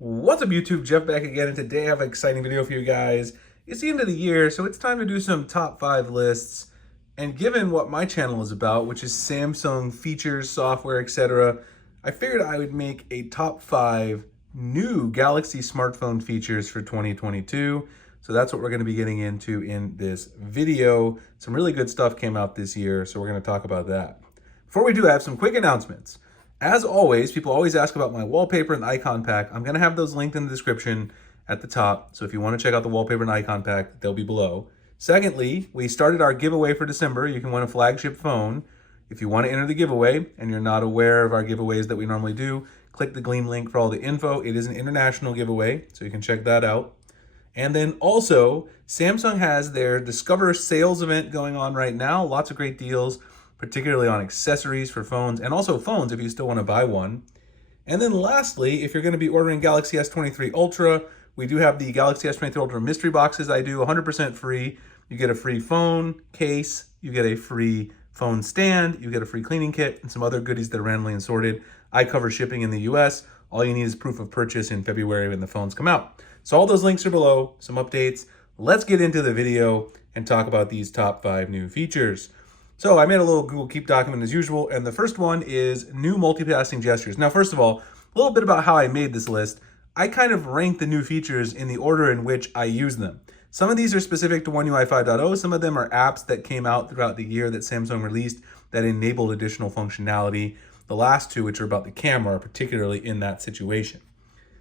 What's up YouTube, Jeff back again, and today I have an exciting video for you guys. It's the end of the year, so it's time to do some top 5 lists. And given what my channel is about, which is Samsung features, software, etc., I figured I would make a top 5 new Galaxy smartphone features for 2022. So that's what we're going to be getting into in this video. Some really good stuff came out this year, so we're going to talk about that. Before we do, I have some quick announcements. As always, people always ask about my wallpaper and icon pack. I'm going to have those linked in the description at the top. So if you want to check out the wallpaper and icon pack, they'll be below. Secondly, we started our giveaway for December. You can win a flagship phone. If you want to enter the giveaway and you're not aware of our giveaways that we normally do, click the Gleam link for all the info. It is an international giveaway, so you can check that out. And then also, Samsung has their Discover sales event going on right now. Lots of great deals, particularly on accessories for phones, and also phones if you still want to buy one. And then lastly, if you're going to be ordering Galaxy S22 Ultra, we do have the Galaxy S22 Ultra mystery boxes. I do 100% free. You get a free phone case, you get a free phone stand, you get a free cleaning kit, and some other goodies that are randomly assorted. I cover shipping in the US. All you need is proof of purchase in February when the phones come out. So all those links are below, some updates. Let's get into the video and talk about these top 5 new features. So I made a little Google Keep document as usual, and the first one is new multitasking gestures. Now, first of all, a little bit about how I made this list. I kind of ranked the new features in the order in which I use them. Some of these are specific to One UI 5.0. Some of them are apps that came out throughout the year that Samsung released that enabled additional functionality. The last two, which are about the camera, are particularly in that situation.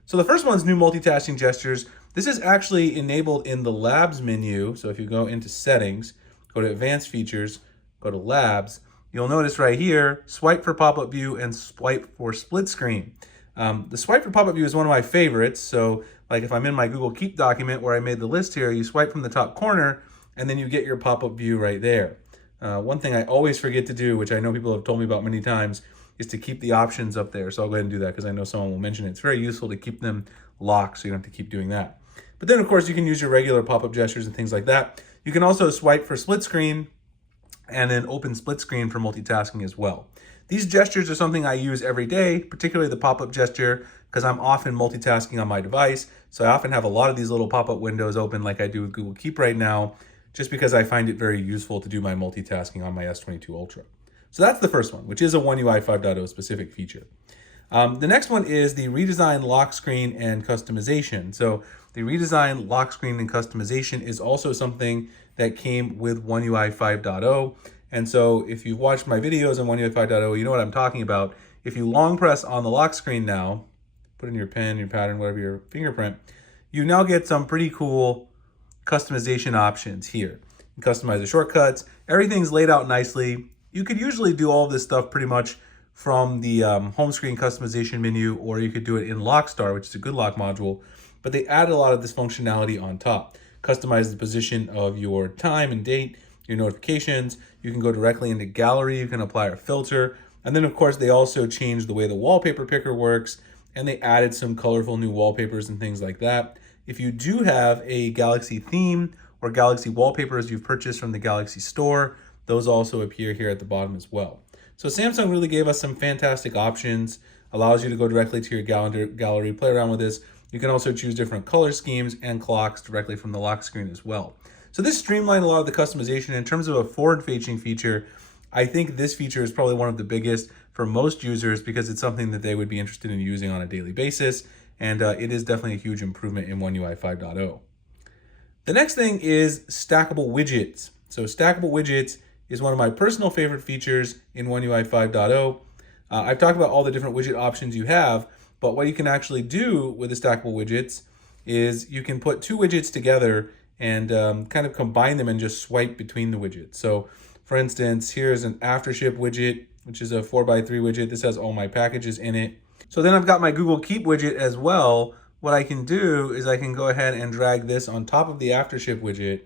So the first one's new multitasking gestures. This is actually enabled in the Labs menu. So if you go into Settings, go to Advanced Features, go to Labs, you'll notice right here, swipe for pop-up view and swipe for split screen. The swipe for pop-up view is one of my favorites. So like if I'm in my Google Keep document where I made the list here, you swipe from the top corner and then you get your pop-up view right there. One thing I always forget to do, which I know people have told me about many times, is to keep the options up there. So I'll go ahead and do that because I know someone will mention it. It's very useful to keep them locked so you don't have to keep doing that. But then of course you can use your regular pop-up gestures and things like that. You can also swipe for split screen and then open split screen for multitasking as well. These gestures are something I use every day, particularly the pop-up gesture, because I'm often multitasking on my device. So I often have a lot of these little pop-up windows open like I do with Google Keep right now, just because I find it very useful to do my multitasking on my S22 Ultra. So that's the first one, which is a One UI 5.0 specific feature. The next one is the redesigned lock screen and customization. So the redesigned lock screen and customization is also something that came with One UI 5.0. And so if you've watched my videos on One UI 5.0, you know what I'm talking about. If you long press on the lock screen now, put in your pen, your pattern, whatever, your fingerprint, you now get some pretty cool customization options here. You can customize the shortcuts. Everything's laid out nicely. You could usually do all of this stuff pretty much from the home screen customization menu, or you could do it in Lockstar, which is a good lock module, but they added a lot of this functionality on top. Customize the position of your time and date, your notifications. You can go directly into gallery. You can apply a filter. And then of course, they also changed the way the wallpaper picker works, and they added some colorful new wallpapers and things like that. If you do have a Galaxy theme or Galaxy wallpapers you've purchased from the Galaxy store, those also appear here at the bottom as well. So Samsung really gave us some fantastic options, allows you to go directly to your gallery, play around with this. You can also choose different color schemes and clocks directly from the lock screen as well. So this streamlined a lot of the customization. In terms of a forward-facing feature, I think this feature is probably one of the biggest for most users because it's something that they would be interested in using on a daily basis. And it is definitely a huge improvement in One UI 5.0. The next thing is Stackable Widgets. So Stackable Widgets is one of my personal favorite features in One UI 5.0. I've talked about all the different widget options you have, but what you can actually do with the Stackable Widgets is you can put two widgets together and kind of combine them and just swipe between the widgets. So for instance, here's an aftership widget, which is a 4x3 widget. This has all my packages in it. So then I've got my Google Keep widget as well. What I can do is I can go ahead and drag this on top of the aftership widget,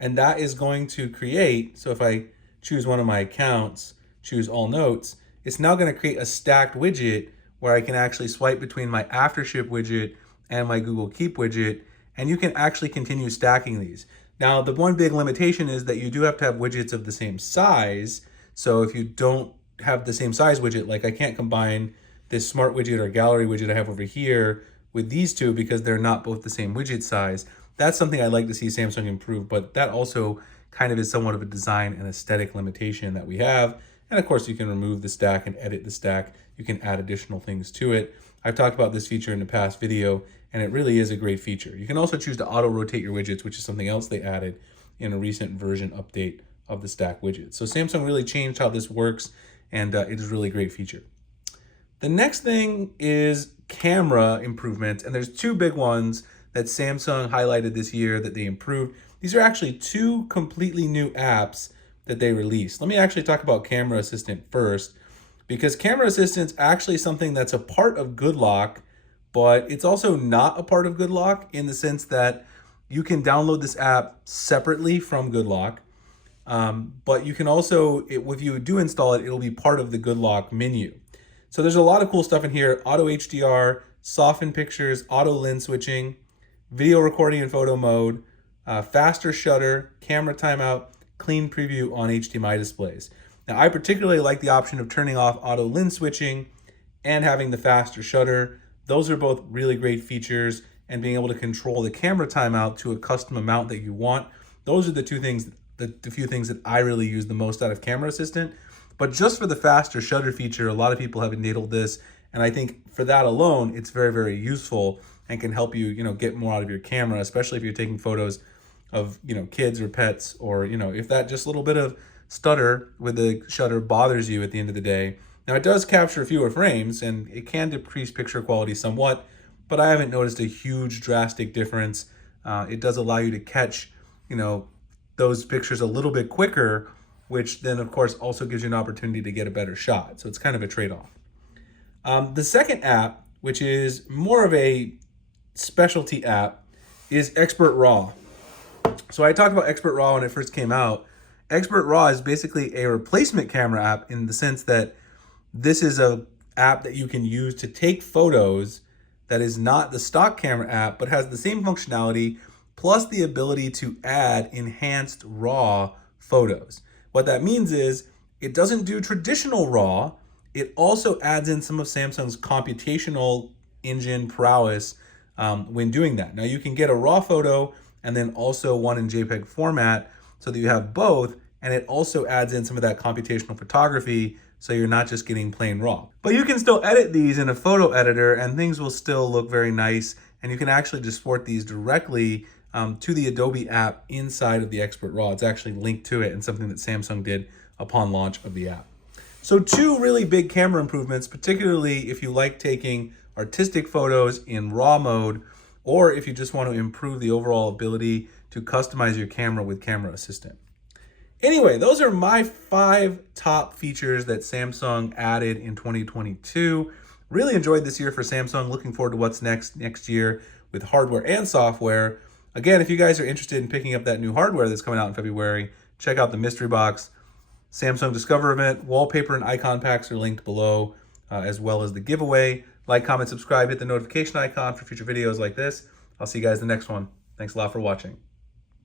and that is going to create, so if I choose one of my accounts, choose all notes, it's now going to create a stacked widget where I can actually swipe between my aftership widget and my Google Keep widget, and you can actually continue stacking these. Now, the one big limitation is that you do have to have widgets of the same size. So if you don't have the same size widget, like I can't combine this smart widget or gallery widget I have over here with these two because they're not both the same widget size. That's something I'd like to see Samsung improve, but that also kind of is somewhat of a design and aesthetic limitation that we have. And of course, you can remove the stack and edit the stack. You can add additional things to it. I've talked about this feature in the past video, and it really is a great feature. You can also choose to auto-rotate your widgets, which is something else they added in a recent version update of the stack widget. So Samsung really changed how this works, and it is a really great feature. The next thing is camera improvements, and there's two big ones that Samsung highlighted this year that they improved. These are actually two completely new apps that they released. Let me actually talk about Camera Assistant first, because Camera Assistant's actually something that's a part of Good Lock, but it's also not a part of Good Lock in the sense that you can download this app separately from Good Lock, but you can also, if you do install it, it'll be part of the Good Lock menu. So there's a lot of cool stuff in here: auto HDR, soften pictures, auto lens switching, video recording in photo mode, faster shutter, camera timeout, clean preview on HDMI displays. Now, I particularly like the option of turning off auto lens switching and having the faster shutter. Those are both really great features, and being able to control the camera timeout to a custom amount that you want. Those are the two things, the few things that I really use the most out of Camera Assistant. But just for the faster shutter feature, a lot of people have enabled this, and I think for that alone, it's very, very useful and can help you, get more out of your camera, especially if you're taking photos of, kids or pets, or, if that just little bit of stutter with the shutter bothers you at the end of the day. Now, it does capture fewer frames, and it can decrease picture quality somewhat, but I haven't noticed a huge drastic difference. It does allow you to catch, those pictures a little bit quicker, which then of course also gives you an opportunity to get a better shot. So it's kind of a trade-off. The second app, which is more of a specialty app, is Expert RAW. So I talked about Expert RAW when it first came out. Expert RAW is basically a replacement camera app in the sense that this is an app that you can use to take photos that is not the stock camera app, but has the same functionality, plus the ability to add enhanced RAW photos. What that means is it doesn't do traditional RAW. It also adds in some of Samsung's computational engine prowess when doing that. Now, you can get a RAW photo and then also one in JPEG format so that you have both, and it also adds in some of that computational photography so you're not just getting plain RAW. But you can still edit these in a photo editor and things will still look very nice, and you can actually just export these directly to the Adobe app inside of the Expert RAW. It's actually linked to it, and something that Samsung did upon launch of the app. So two really big camera improvements, particularly if you like taking artistic photos in RAW mode, or if you just want to improve the overall ability to customize your camera with Camera Assistant. Anyway, those are my 5 top features that Samsung added in 2022. Really enjoyed this year for Samsung. Looking forward to what's next year with hardware and software. Again, if you guys are interested in picking up that new hardware that's coming out in February, check out the mystery box, Samsung Discover event. Wallpaper and icon packs are linked below, as well as the giveaway. Like, comment, subscribe, hit the notification icon for future videos like this. I'll see you guys in the next one. Thanks a lot for watching.